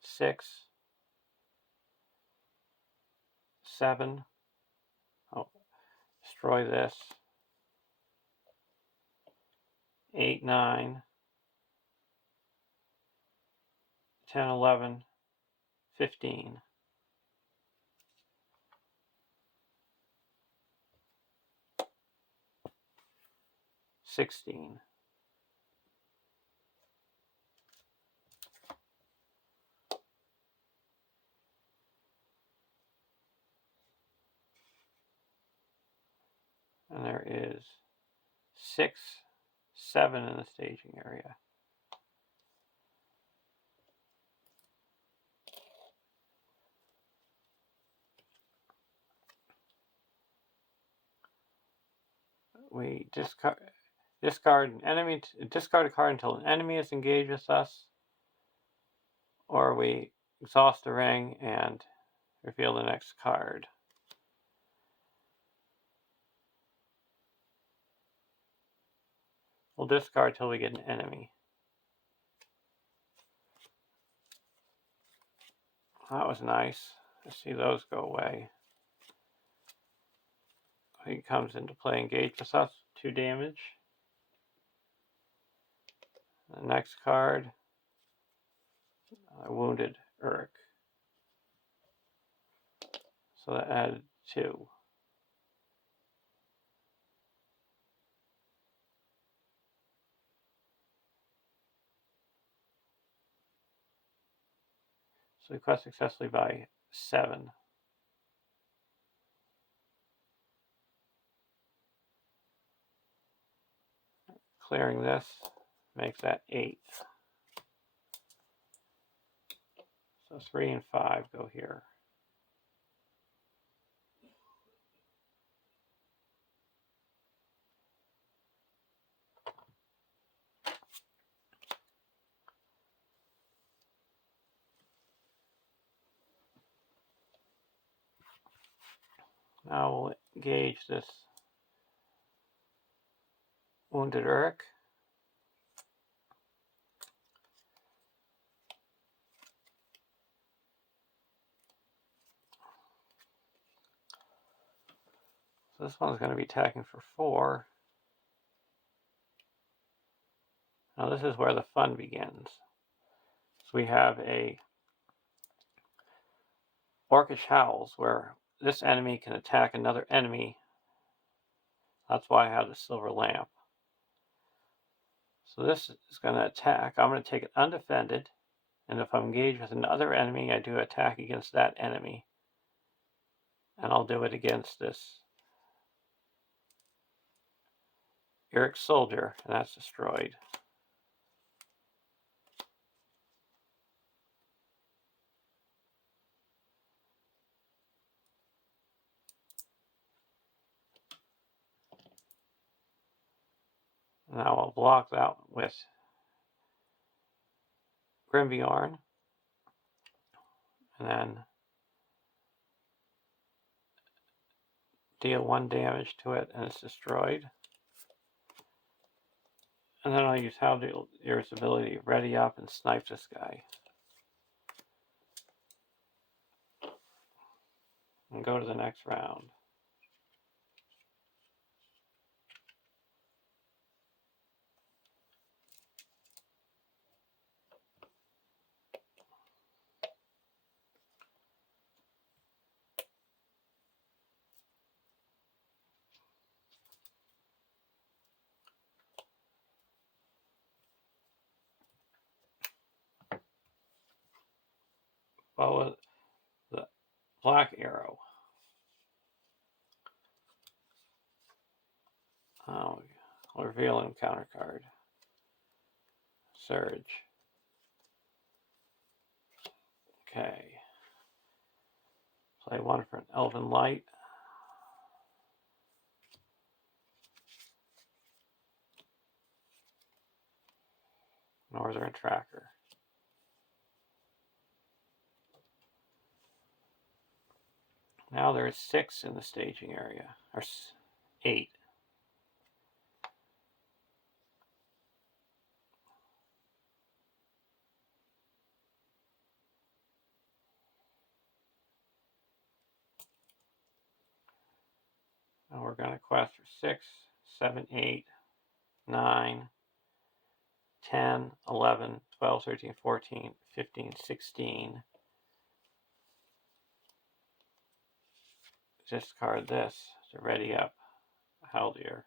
6, 7. Oh, destroy this. 8, 9, 10, 11, 15. 16. And there is 6, 7 in the staging area. We discard a card until an enemy is engaged with us, or we exhaust the ring and reveal the next card. We'll discard till we get an enemy. That was nice. Let's see those go away. He comes into play, engaged with us, 2 damage. The next card, Wounded Uruk. So that added 2. So we quest successfully by 7. Clearing this makes that 8. So 3 and 5 go here. Now we'll engage this Wounded Uruk. So this one's going to be attacking for 4. Now this is where the fun begins. So we have a Orcish Howls, where this enemy can attack another enemy. That's why I have the silver lamp. So this is going to attack. I'm going to take it undefended, and if I'm engaged with another enemy, I do attack against that enemy. And I'll do it against this Eric soldier, and that's destroyed. Now I'll block that with Grimbjorn, and then deal 1 damage to it, and it's destroyed. And then I'll use Haldir's ability to ready up and snipe this guy. And go to the next round. Bow the black arrow. Oh, reveal encounter card. Surge. Okay. Play 1 for an Elven Light. Northern Tracker. Now there's 6 in the staging area, or 8. And we're going to quest for 6, 7, 8, 9, 10, 11, 12, 13, 14, 15, 16. Discard this to ready up Haldir.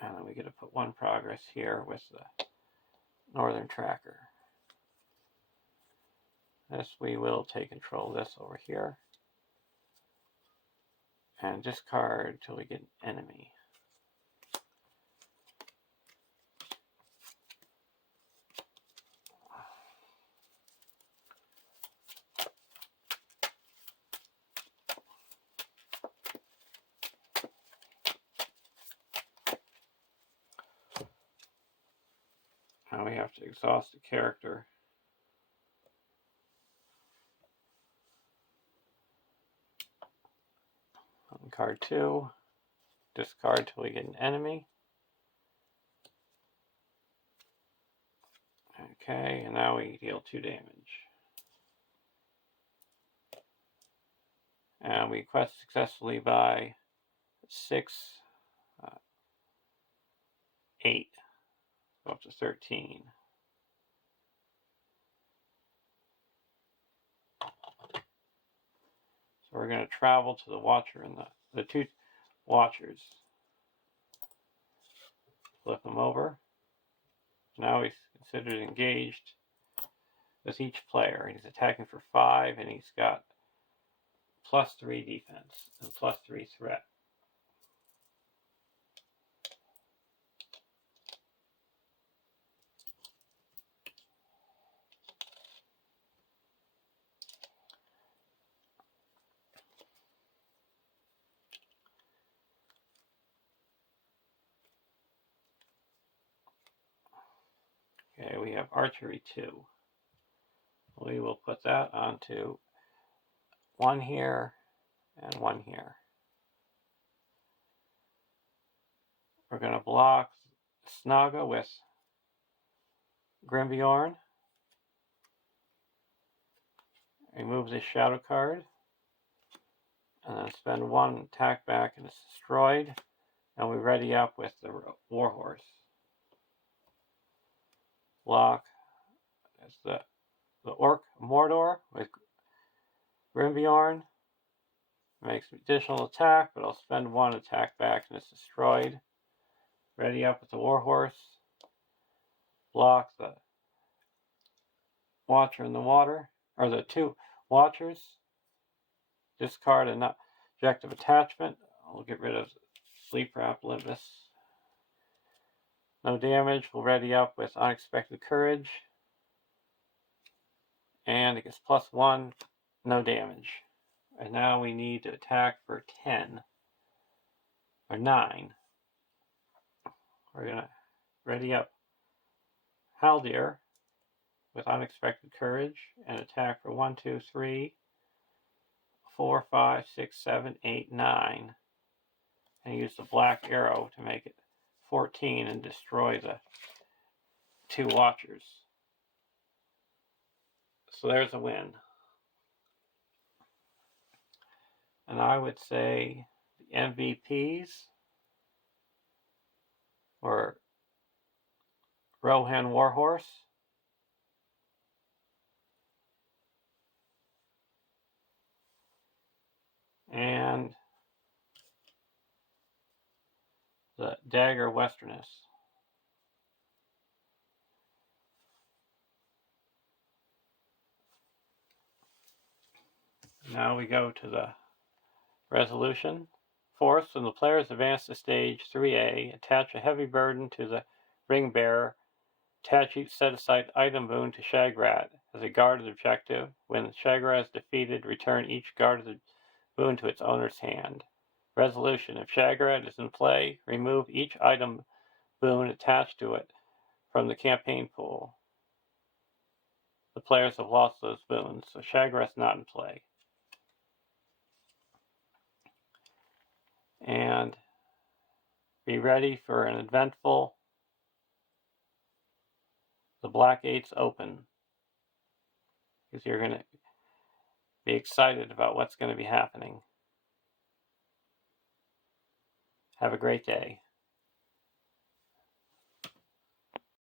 And then we get to put 1 progress here with the Northern Tracker. This we will take control of this over here. And discard till we get an enemy. Now we have to exhaust the character. On card 2, discard till we get an enemy. Okay, and now we deal 2 damage. And we quest successfully by 6, 8, go up to 13. So we're going to travel to the Watcher and the 2 Watchers. Flip them over. Now he's considered engaged with each player. He's attacking for 5, and he's got +3 defense and +3 threat. Okay, we have Archery 2. We will put that onto 1 here and 1 here. We're going to block Saga with Grimbjorn. Remove this shadow card. And then spend 1 attack back and it's destroyed. And we ready up with the Warhorse. Block as the Orc Mordor with Grimbjorn. Makes additional attack, but I'll spend 1 attack back and it's destroyed. Ready up with the Warhorse. Block the Watcher in the water, or the 2 Watchers. Discard an objective attachment. We'll get rid of Sleep Wrap Limbus. No damage. We'll ready up with Unexpected Courage. And it gets +1. No damage. And now we need to attack for 10. Or 9. We're going to ready up Haldir with Unexpected Courage and attack for 1, 2, 3, 4, 5, 6, 7, 8, 9. And use the black arrow to make it 14 and destroy the 2 Watchers. So there's a win. And I would say the MVPs were Rohan Warhorse, and the Dagger Westerness. Now we go to the resolution. Fourth, when the players advance to stage 3A, attach a heavy burden to the ring bearer. Attach each set-aside item boon to Shagrat as a guarded objective. When Shagrat is defeated, return each guarded boon to its owner's hand. Resolution: if Shagrat is in play, remove each item boon attached to it from the campaign pool. The players have lost those boons, so Shagrat's not in play. And be ready for an eventful The Black 8's Open, because you're going to be excited about what's going to be happening. Have a great day.